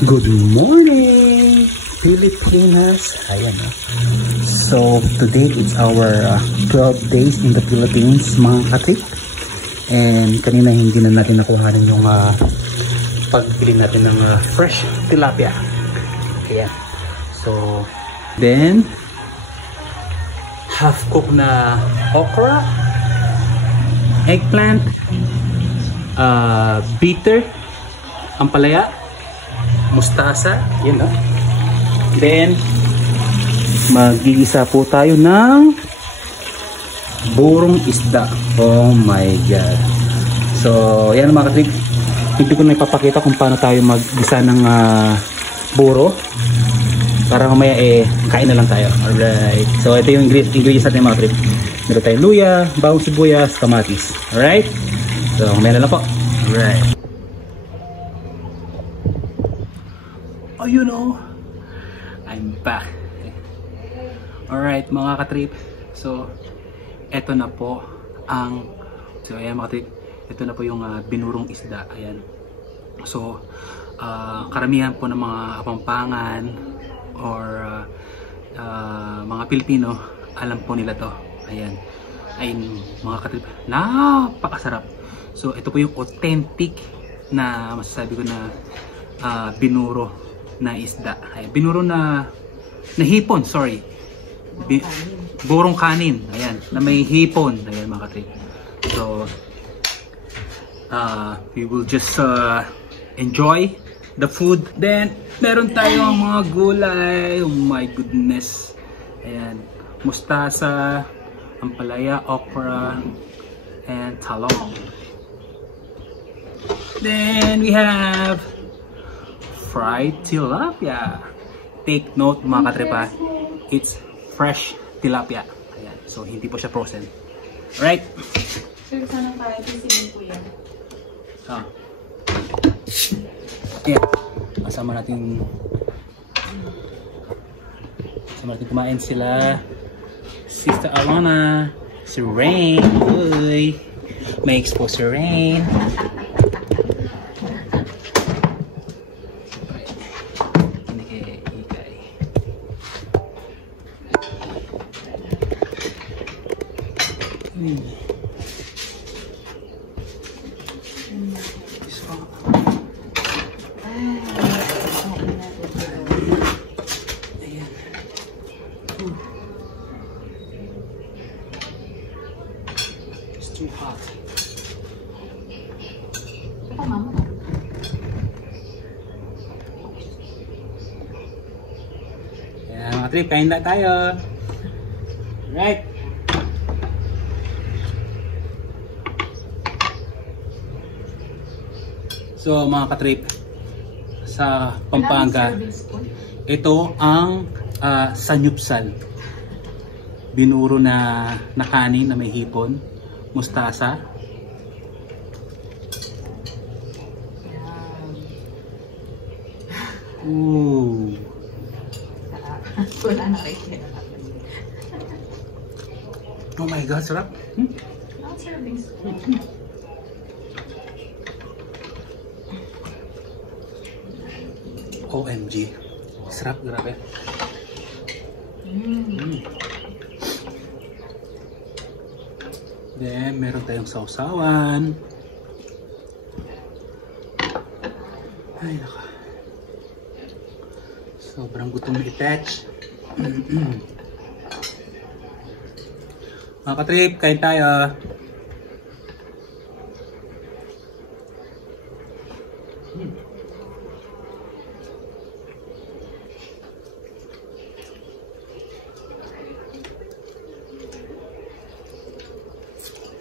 Good morning, Pilipinas. Ayan. So today it's our 12 days in the Philippines, mga katrip. And kanina hindi na natin nakuhanan yung pagpili natin ng fresh tilapia. Ayan. So then half cooked na okra, eggplant, bitter, ampalaya, mustasa, yun. Then magigisa po tayo ng burong isda. Oh my god. So yan mga katrip, hindi ko na ipapakita kung paano tayo maggisa ng buro para mamaya kain na lang tayo. Alright, so ito yung ingredients natin mga katrip. Meron tayong luya, bawang sibuyas, kamatis. Alright, so mamaya na lang po. Alright. Oh, you know, I'm back. Alright mga katrip, so eto na po ang, so ayan mga katrip, ito na po yung binurong isda. Ayan. So karamihan po ng mga Kapampangan or mga Pilipino, alam po nila to. Ayan. Ayun mga katrip, napakasarap. So ito po yung authentic na masasabi ko na binuro na isda. Ay, binuro na hipon, sorry. Burong kanin. Ayan, na may hipon. Ayan mga katrip. So we will just enjoy the food. Then meron tayong mga gulay. Oh my goodness. Ayan, mustasa, ampalaya, okra, and talong. Then we have fried tilapia. Take note mga katripa, it's fresh tilapia. Ayan. So hindi po siya frozen. Right? Sir, sana kaya pisingin po yan. Ayan. Kasama natin kumain sila. Sister Alana, si Rain. Uy, may expose si Rain. It's too hot. Yan mga trip, kain na tayo. Right. So mga katrip, sa Pampanga, ito ang sanyupsal. Binuro na kanin na may hipon, mustasa. Ooh. Oh my god, sarap. OMG, sarap, grabe. Then meron tayong sausawan. Ay naka, sobrang gutom na i-touch. Mga katrip, kain tayo.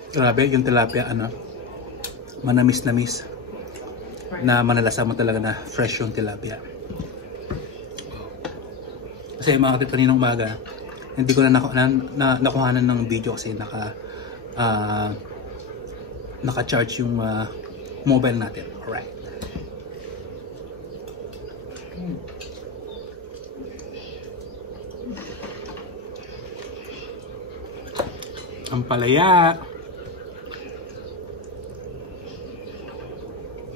Grabe yung tilapia, manamis-namis, na manalasa mo talaga na fresh yung tilapia. Kasi mga katrip, kaninang umaga hindi ko na nakuhanan ng video kasi naka-charge yung mobile natin. Alright. Ampalaya.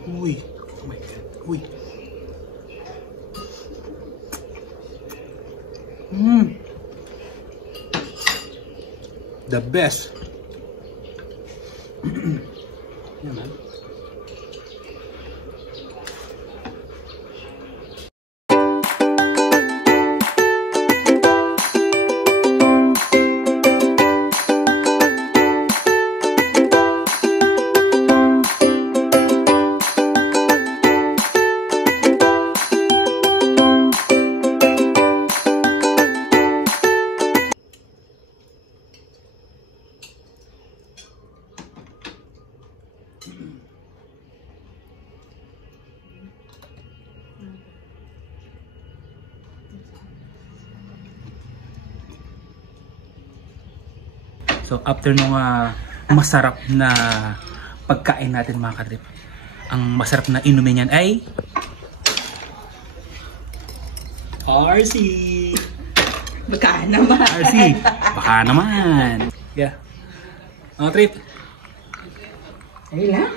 Uy, oh my god, uy. The best. Yeah, man. So after nung masarap na pagkain natin mga katrip, ang masarap na inumin yan ay RC. Baka naman. RC. Baka naman. Yeah. Mga trip. Ay lang.